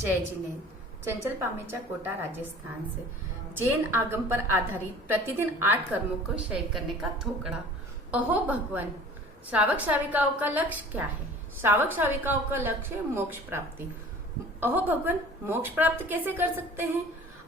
जय जिनेन्द्र, चंचल पामेचा, कोटा, राजस्थान से। जैन आगम पर आधारित प्रतिदिन 8 कर्मों को क्षय करने का थोकड़ा। अहो भगवान, श्रावक श्राविकाओं का लक्ष्य क्या है? श्रावक श्राविकाओं का लक्ष्य है मोक्ष प्राप्ति। अहो भगवान, मोक्ष प्राप्त कैसे कर सकते हैं?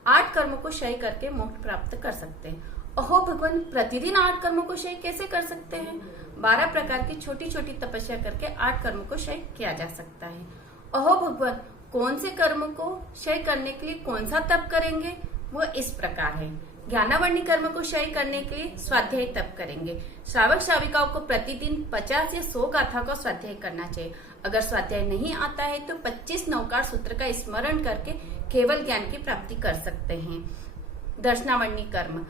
8 कर्मों को क्षय करके मोक्ष प्राप्त कर सकते हैं। अहो भगवान, प्रतिदिन 8 कर्मों को क्षय कैसे कर सकते हैं? 12 प्रकार की छोटी छोटी तपस्या करके 8 कर्मों को क्षय किया जा सकता है। अहो भगवान, कौन से कर्म को क्षय करने के लिए कौन सा तप करेंगे? वो इस प्रकार है। ज्ञानावर्णी कर्म को क्षय करने के लिए स्वाध्याय तप करेंगे। श्रावक श्राविकाओं को प्रतिदिन 50 या 100 गाथा का स्वाध्याय करना चाहिए। अगर स्वाध्याय नहीं आता है तो 25 नौकार सूत्र का स्मरण करके केवल ज्ञान की प्राप्ति कर सकते हैं। दर्शनावर्णी कर्म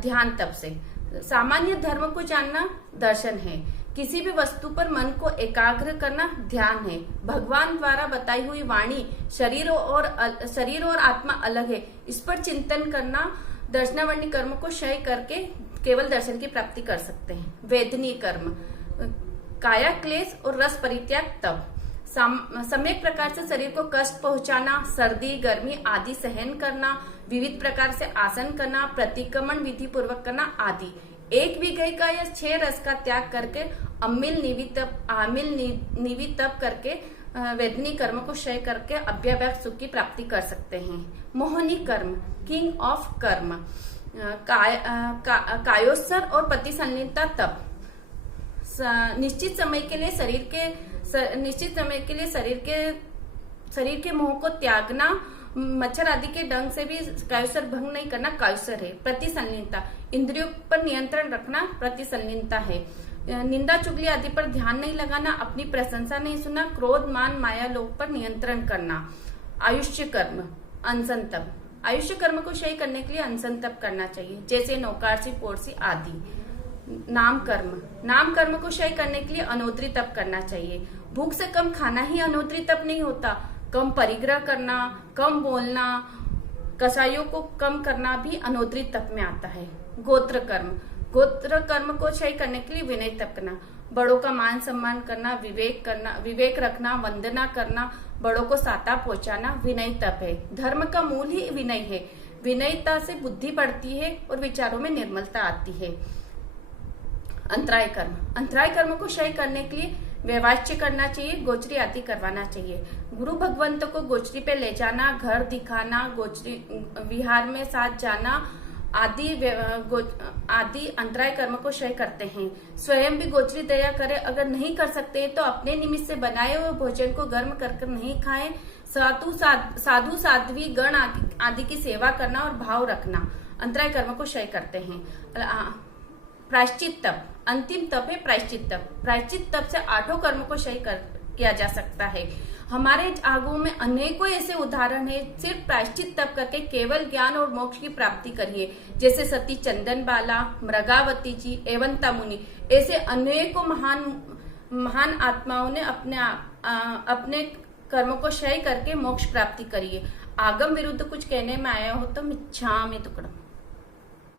ध्यान तप से। सामान्य धर्म को जानना दर्शन है। किसी भी वस्तु पर मन को एकाग्र करना ध्यान है। भगवान द्वारा बताई हुई वाणी शरीर और आत्मा अलग है, इस पर चिंतन करना दर्शनावर्णी कर्म को क्षय करके केवल दर्शन की प्राप्ति कर सकते हैं। वेदनीय कर्म काया क्लेश और रस परित्याग तप। सम्यक प्रकार से शरीर को कष्ट पहुंचाना, सर्दी गर्मी आदि सहन करना, विविध प्रकार से आसन करना, प्रतिक्रमण विधि पूर्वक करना आदि। 1 विघय का या 6 रस का त्याग करके आमिल निवि तप करके वेदनी कर्म को क्षय करके अभ्याव्यक्त सुख की प्राप्ति कर सकते हैं। मोहनी कर्म किंग ऑफ कर्म कायोत्सर और पति संलीनता तप। निश्चित समय के लिए शरीर के मोह को त्यागना, मच्छर आदि के डंग से भी कायुसर भंग नहीं करना कायुसर है। प्रतिसंलीनता इंद्रियों पर नियंत्रण रखना प्रतिसंलीनता है। निंदा चुगली आदि पर ध्यान नहीं लगाना, अपनी प्रशंसा नहीं सुनना, क्रोध मान माया लोभ पर नियंत्रण करना। आयुष्य कर्म अनशन तप। आयुष्य कर्म को क्षय करने के लिए अनशन तप करना चाहिए, जैसे नौकारसी पोरसी आदि। नाम कर्म को क्षय करने के लिए अनोत्री तप करना चाहिए। भूख से कम खाना ही अनोत्री तप नहीं होता, कम परिग्रह करना, कम बोलना, कसाइयों को कम करना भी अनोत्री तप में आता है। गोत्र कर्म को क्षय करने के लिए विनय तप करना, बड़ों का मान सम्मान करना, विवेक रखना, वंदना करना, बड़ों को साता पहुंचाना विनय तप है। धर्म का मूल ही विनय है। विनयता से बुद्धि बढ़ती है और विचारों में निर्मलता आती है। अंतराय कर्म को क्षय करने के लिए वैवाच्य करना चाहिए, गोचरी आदि करवाना चाहिए। गुरु भगवंत को गोचरी पे ले जाना, घर दिखाना, गोचरी विहार में साथ जाना आदि अंतराय कर्म को क्षय करते हैं। स्वयं भी गोचरी दया करे, अगर नहीं कर सकते तो अपने निमित्त से बनाए हुए भोजन को गर्म कर नहीं खाएं। साधु साध्वी गण आदि की सेवा करना और भाव रखना अंतराय कर्म को क्षय करते हैं। प्रायश्चित तप अंतिम तप है। प्रायश्चित तप से 8 कर्म को क्षय किया जा सकता है। हमारे आगमों में अनेकों ऐसे उदाहरण है। सिर्फ प्रायश्चित तप करके केवल ज्ञान और मोक्ष की प्राप्ति करिए, जैसे सती चंदन बाला, मृगावती जी, एवंता मुनि। ऐसे अनेकों महान आत्माओं ने अपने कर्मों को क्षय करके मोक्ष प्राप्ति करिए। आगम विरुद्ध कुछ कहने में आया हो तो मिच्छामि तुक्कडम।